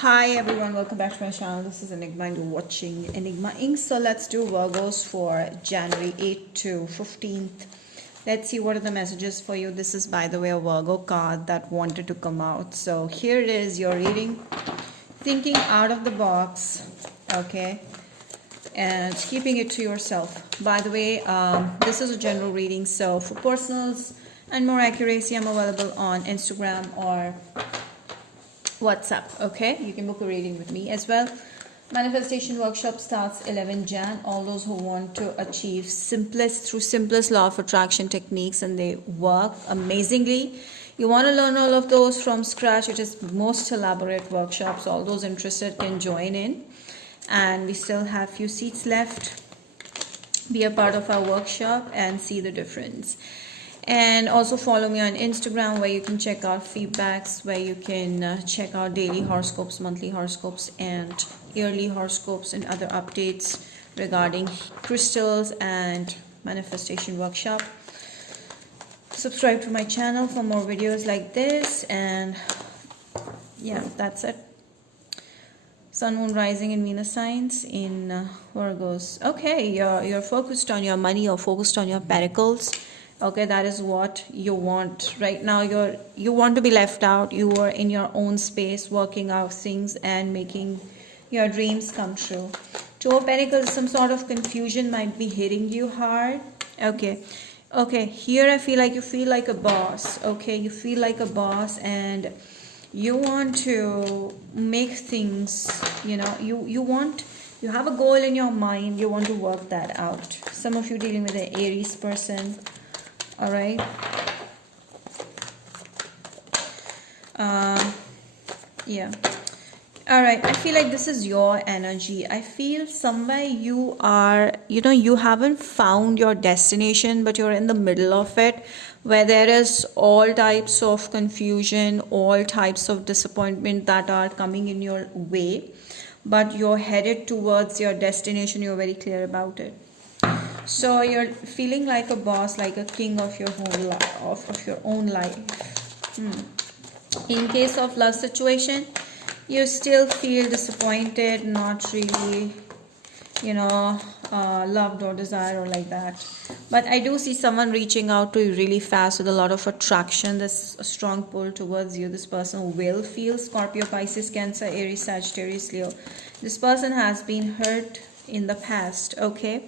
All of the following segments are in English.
Hi everyone, welcome back to my channel. This is Enigma and you're watching Enigma Inc. So let's do Virgos for January 8th to 15th. Let's see what are the messages for you. This is, by the way, a Virgo card that wanted to come out. So here it is, you're reading, thinking out of the box, okay, and keeping it to yourself. By the way, this is a general reading, so for personals and more accuracy, I'm available on Instagram or WhatsApp. Okay, you can book a reading with me as well. Manifestation workshop starts 11 Jan. All those who want to achieve simplest law of attraction techniques, and they work amazingly. You want to learn all of those from scratch. It is most elaborate workshops. All those interested can join in, and we still have few seats left. Be a part of our workshop and see the difference. And also follow me on Instagram, where you can check out feedbacks, where you can check out daily horoscopes, monthly horoscopes, and yearly horoscopes, and other updates regarding crystals and manifestation workshop. Subscribe to my channel for more videos like this. And yeah, that's it. Sun, Moon, Rising, and Venus signs in Virgos. Okay, you're focused on your money, or focused on your pentacles. Okay, that is what you want right now. You want to be left out. You are in your own space, working out things and making your dreams come true. Two of Pentacles, some sort of confusion might be hitting you hard. Okay, here I feel like you feel like a boss. Okay, you feel like a boss, and you want to make things, you have a goal in your mind. You want to work that out. Some of you dealing with an Aries person. All right. Yeah. All right. I feel like this is your energy. I feel somewhere you are, you haven't found your destination, but you're in the middle of it, where there is all types of confusion, all types of disappointment that are coming in your way, but you're headed towards your destination. You're very clear about it. So you're feeling like a boss, like a king of your whole life, of your own life. In case of love situation, you still feel disappointed, not really, loved or desired or like that. But I do see someone reaching out to you really fast with a lot of attraction. There's a strong pull towards you. This person will feel. Scorpio, Pisces, Cancer, Aries, Sagittarius, Leo. This person has been hurt in the past. Okay,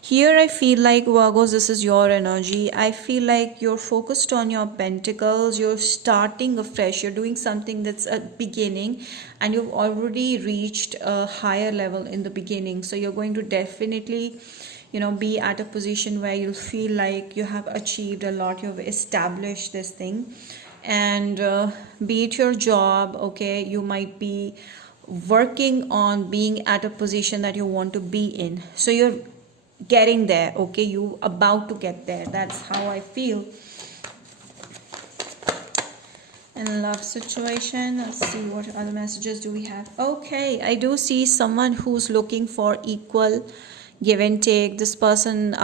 here I feel like, Virgos, this is your energy. I feel like you're focused on your pentacles. You're starting afresh. You're doing something that's a beginning, and you've already reached a higher level in the beginning. So you're going to definitely be at a position where you'll feel like you have achieved a lot. You've established this thing, and be it your job. Okay, you might be working on being at a position that you want to be in. So you're getting there. Okay, you about to get there. That's how I feel. In love situation, let's see what other messages do we have. Okay, I do see someone who's looking for equal give and take. This person,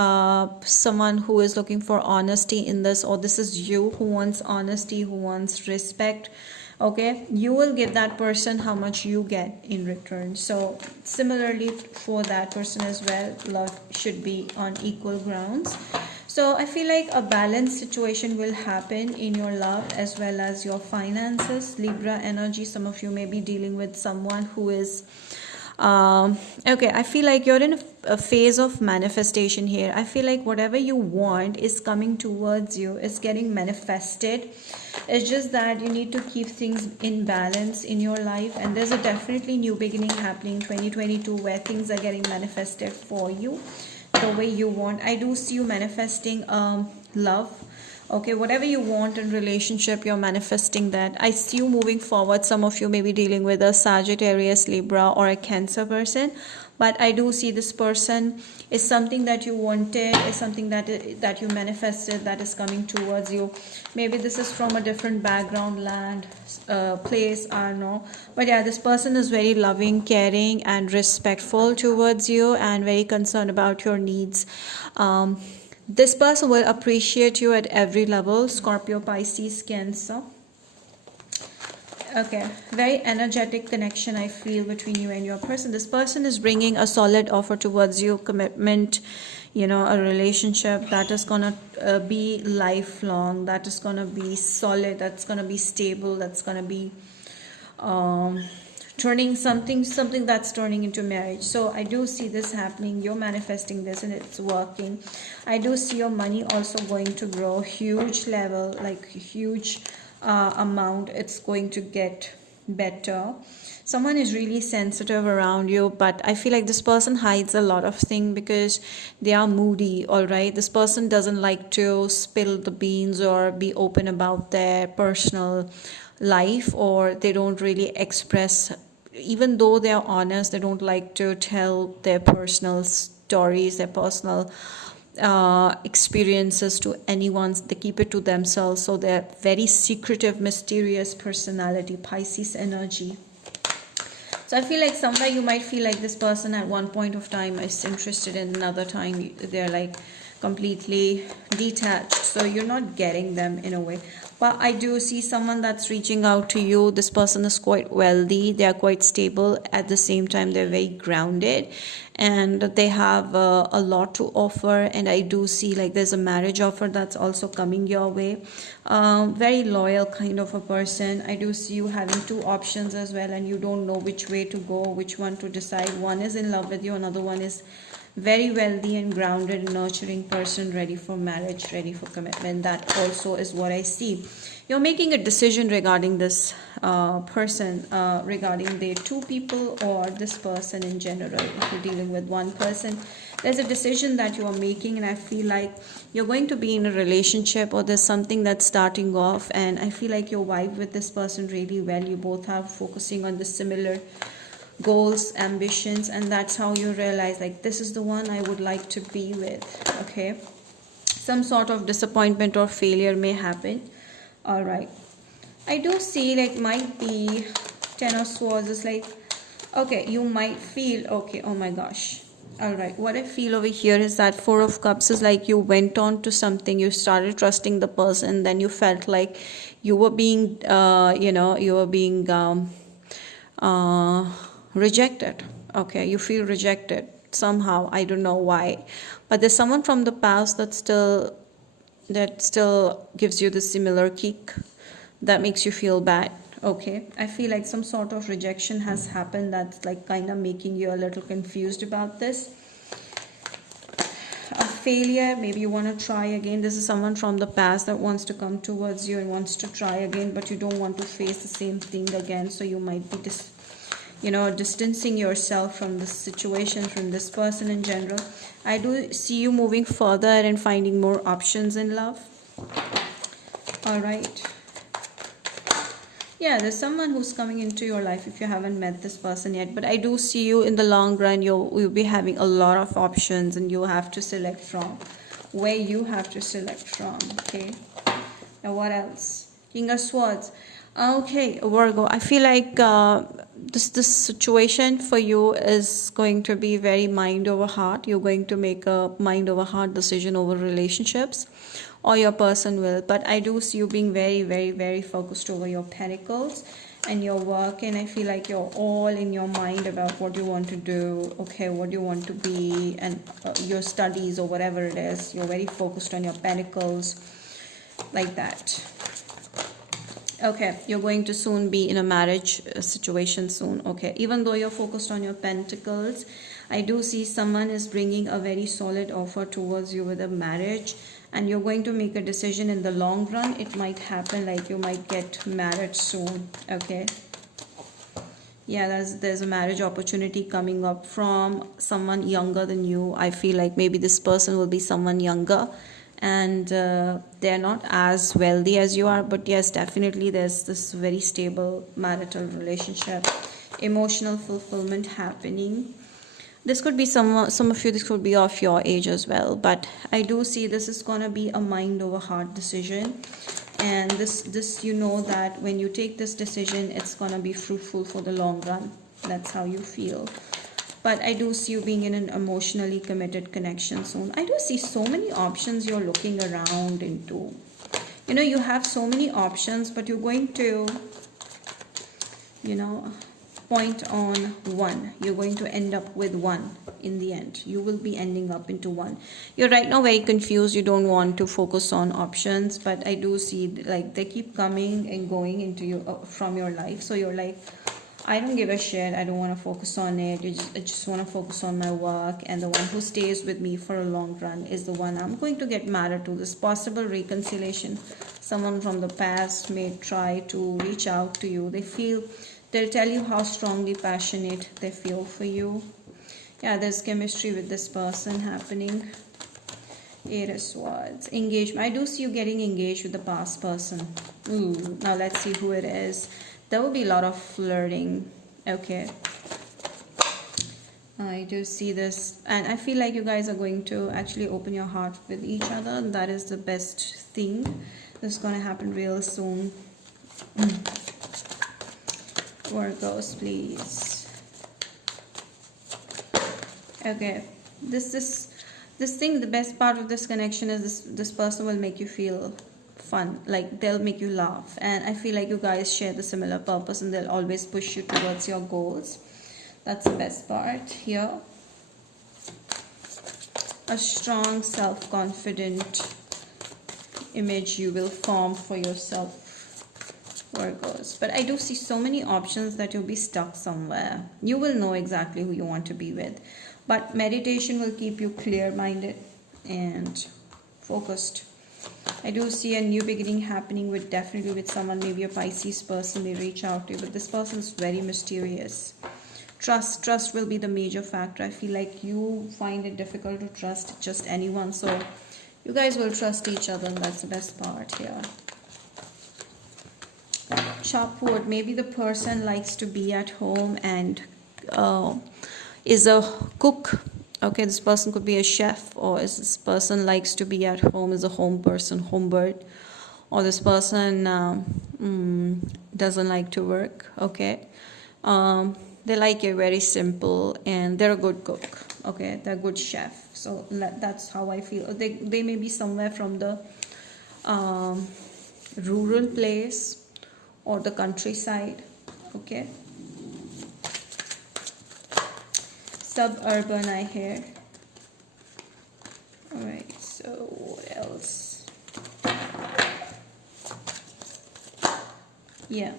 someone who is looking for honesty in this, or this is you who wants honesty, who wants respect. Okay, you will give that person how much you get in return. So similarly for that person as well, love should be on equal grounds. So I feel like a balanced situation will happen in your love as well as your finances. Libra energy, some of you may be dealing with someone who is okay, I feel like you're in a phase of manifestation here. I feel like whatever you want is coming towards you, it's getting manifested. It's just that you need to keep things in balance in your life, and there's a definitely new beginning happening 2022, where things are getting manifested for you the way you want. I do see you manifesting love. Okay, whatever you want in relationship, you're manifesting that. I see you moving forward. Some of you may be dealing with a Sagittarius, Libra, or a Cancer person, but I do see this person is something that you wanted, is something that you manifested, that is coming towards you. Maybe this is from a different background, land, place, I don't know. But yeah, this person is very loving, caring, and respectful towards you, and very concerned about your needs. This person will appreciate you at every level. Scorpio, Pisces, Cancer. Okay, very energetic connection I feel between you and your person. This person is bringing a solid offer towards you, commitment, you know, a relationship that is gonna be lifelong, that is gonna be solid, that's gonna be stable, that's gonna be um, turning something that's turning into marriage. So I do see this happening. You're manifesting this and it's working. I do see your money also going to grow huge level, like huge amount. It's going to get better. Someone is really sensitive around you, but I feel like this person hides a lot of things because they are moody. All right, this person doesn't like to spill the beans or be open about their personal life, or they don't really express, even though they are honest, they don't like to tell their personal stories, their personal experiences to anyone. They keep it to themselves. So they're very secretive, mysterious personality, Pisces energy. So I feel like somewhere you might feel like this person at one point of time is interested, in another time they're like completely detached. So you're not getting them in a way. But I do see someone that's reaching out to you. This person is quite wealthy. They are quite stable. At the same time, they're very grounded. And they have a lot to offer. And I do see like there's a marriage offer that's also coming your way. Very loyal kind of a person. I do see you having two options as well. And you don't know which way to go, which one to decide. One is in love with you. Another one is very wealthy and grounded and nurturing person, ready for marriage, ready for commitment. That also is what I see. You're making a decision regarding this person, regarding the two people or this person in general. If you're dealing with one person, there's a decision that you are making, and I feel like you're going to be in a relationship, or there's something that's starting off, and I feel like you vibe with this person really well. You both are focusing on the similar goals, ambitions, and that's how you realize like this is the one I would like to be with. Okay, some sort of disappointment or failure may happen. All right, I do see like might be Ten of Swords is like, okay, you might feel okay, oh my gosh. All right, what I feel over here is that Four of Cups is like you went on to something, you started trusting the person, then you felt like you were being you were being uh, rejected. Okay, you feel rejected somehow. I don't know why, but there's someone from the past that still gives you the similar kick that makes you feel bad. Okay, I feel like some sort of rejection has happened that's like kind of making you a little confused about this. A failure, maybe you want to try again. This is someone from the past that wants to come towards you and wants to try again, but you don't want to face the same thing again. So you might be distancing yourself from this situation, from this person in general. I do see you moving further and finding more options in love. All right, yeah, there's someone who's coming into your life if you haven't met this person yet, but I do see you in the long run. You'll be having a lot of options, and you have to select from where you have to select from. Okay, now what else? King of Swords. Okay, Virgo, I feel like this situation for you is going to be very mind over heart. You're going to make a mind over heart decision over relationships, or your person will. But I do see you being very, very, very focused over your pentacles and your work, and I feel like you're all in your mind about what you want to do, okay, what you want to be, and your studies or whatever it is. You're very focused on your pentacles, like that. Okay, you're going to soon be in a marriage situation soon. Okay, even though you're focused on your pentacles, I do see someone is bringing a very solid offer towards you with a marriage, and you're going to make a decision in the long run. It might happen like you might get married soon. Okay, yeah, there's a marriage opportunity coming up from someone younger than you. I feel like maybe this person will be someone younger, and they're not as wealthy as you are, but yes, definitely there's this very stable marital relationship, emotional fulfillment happening. This could be some of you, this could be of your age as well, but I do see this is going to be a mind over heart decision, and this you know that when you take this decision, it's going to be fruitful for the long run. That's how you feel. But I do see you being in an emotionally committed connection soon. I do see so many options you're looking around into. You know, you have so many options, but you're going to you know, point on one. You're going to end up with one in the end. You will be ending up into one. You're right now very confused. You don't want to focus on options, but I do see like they keep coming and going into you from your life. So you're like, I don't give a shit. I don't want to focus on it. I just want to focus on my work. And the one who stays with me for a long run is the one I'm going to get married to. This possible reconciliation. Someone from the past may try to reach out to you. They'll tell you how strongly passionate they feel for you. Yeah, there's chemistry with this person happening. Eight of Swords. Engagement. I do see you getting engaged with the past person. Ooh, now let's see who it is. There will be a lot of flirting. Okay. I do see this. And I feel like you guys are going to actually open your heart with each other. That is the best thing. This is going to happen real soon. Virgos, please. Okay. This thing, the best part of this connection is this person will make you feel fun, like they'll make you laugh, and I feel like you guys share the similar purpose and they'll always push you towards your goals. That's the best part here. A strong self-confident image you will form for yourself, Virgos. But I do see so many options that you'll be stuck somewhere. You will know exactly who you want to be with, but meditation will keep you clear-minded and focused. I do see a new beginning happening definitely with someone, maybe a Pisces person. They reach out to you, but this person is very mysterious. Trust will be the major factor. I feel like you find it difficult to trust just anyone, so you guys will trust each other, and that's the best part here. Chop wood. Maybe the person likes to be at home and is a cook. Okay, this person could be a chef, or this person likes to be at home, is a home person, home bird, or this person doesn't like to work. Okay, they like it very simple, and they're a good cook. Okay, they're a good chef. So that's how I feel. They may be somewhere from the rural place or the countryside. Okay. Suburban, I hear. Alright, so what else? Yeah.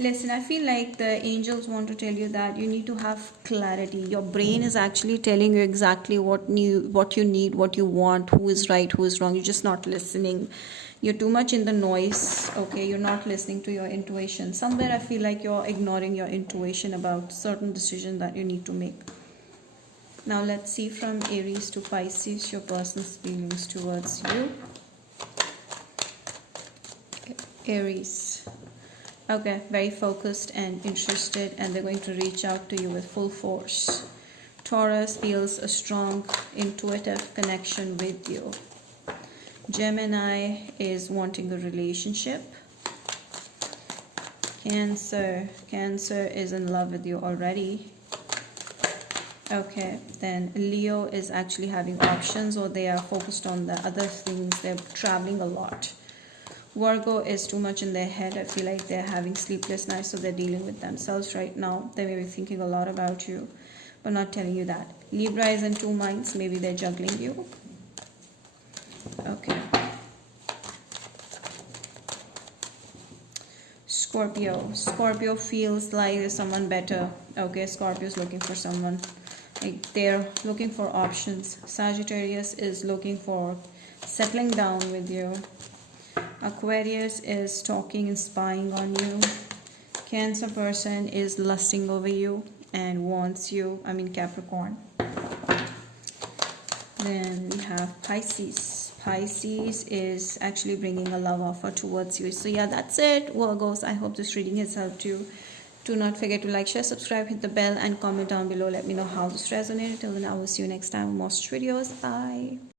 Listen, I feel like the angels want to tell you that you need to have clarity. Your brain is actually telling you exactly what you need, what you want, who is right, who is wrong. You're just not listening. You're too much in the noise. Okay, you're not listening to your intuition. Somewhere I feel like you're ignoring your intuition about certain decisions that you need to make. Now let's see from Aries to Pisces your person's feelings towards you. Aries. Okay, very focused and interested, and they're going to reach out to you with full force. Taurus feels a strong intuitive connection with you. Gemini is wanting a relationship. Cancer is in love with you already. Okay, then Leo is actually having options, or they are focused on the other things. They're traveling a lot. Virgo is too much in their head. I feel like they're having sleepless nights, so they're dealing with themselves right now. They may be thinking a lot about you, but not telling you that. Libra is in two minds. Maybe they're juggling you. Okay. Scorpio feels like there's someone better. Okay, Scorpio is looking for someone. Like they're looking for options. Sagittarius is looking for settling down with you. Aquarius is talking and spying on you. Cancer person is lusting over you and wants you. I mean Capricorn. Then we have Pisces. Pisces is actually bringing a love offer towards you. So yeah, that's it, Virgos. I hope this reading has helped you. Do not forget to like, share, subscribe, hit the bell, and comment down below. Let me know how this resonated. Till then, I will see you next time with more videos. Bye.